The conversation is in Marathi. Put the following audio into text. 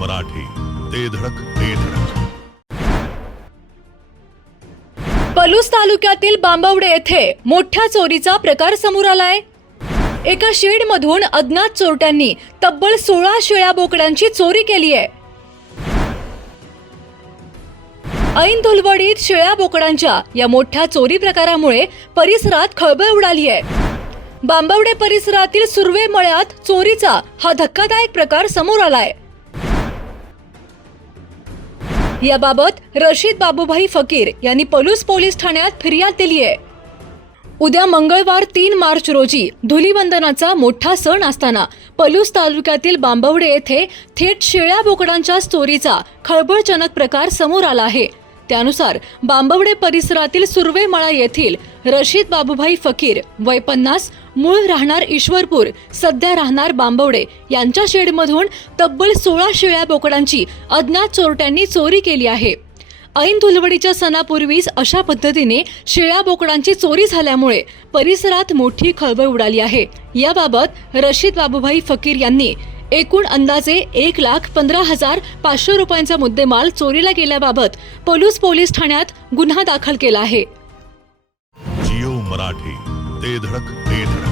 मराठी, ते धडक ते धडक. पलूस तालुक्यातील बांबवडे येथे मोठ्या चोरीचा प्रकार समोर आलाय. एका शेडमधून अज्ञात चोरट्यांनी तब्बल 16 शेळ्या बोकड्यांची चोरी केली आहे. ऐन धुलवडीत शेळ्या बोकडांच्या या मोठ्या चोरी प्रकारामुळे परिसरात खळबळ उडाली आहे. बांबवडे परिसरातील सुर्वे मळ्यात चोरीचा हा धक्कादायक प्रकार समोर आलाय. याबाबत रशीद बाबूभाई फकीर यांनी पलूस पोलीस ठाण्यात फिर्याद दिली आहे. उद्या मंगळवार 3 मार्च रोजी धुलीवंदनाचा मोठा सण असताना पलूस तालुक्यातील बांबवडे येथे थेट शेळ्या बोकडांच्या चोरीचा खळबळजनक प्रकार समोर आला आहे. त्यानुसार बांबवडे परिसरातील सुर्वे मळा येथील रशीद बाबूभाई फकीर वय 50, मूळ राहणार ईश्वरपूर, सध्या राहणार बांबवडे यांच्या शेडमधून तब्बल 16 शेळ्या बोकडांची अज्ञात चोरट्यांनी चोरी केली आहे. ऐन धुलवडीच्या सणापूर्वीच अशा पद्धतीने शेळ्या बोकडांची चोरी झाल्यामुळे परिसरात मोठी खळबळ उडाली आहे. याबाबत रशीद बाबूभाई फकीर यांनी एकूण अंदाजे 1,15,500 रुपयांचा मुद्देमाल चोरीला गेल्याबाबत पलूस पोलीस ठाण्यात गुन्हा दाखल केला आहे. जिओ मराठी, ते धडक ते धडक.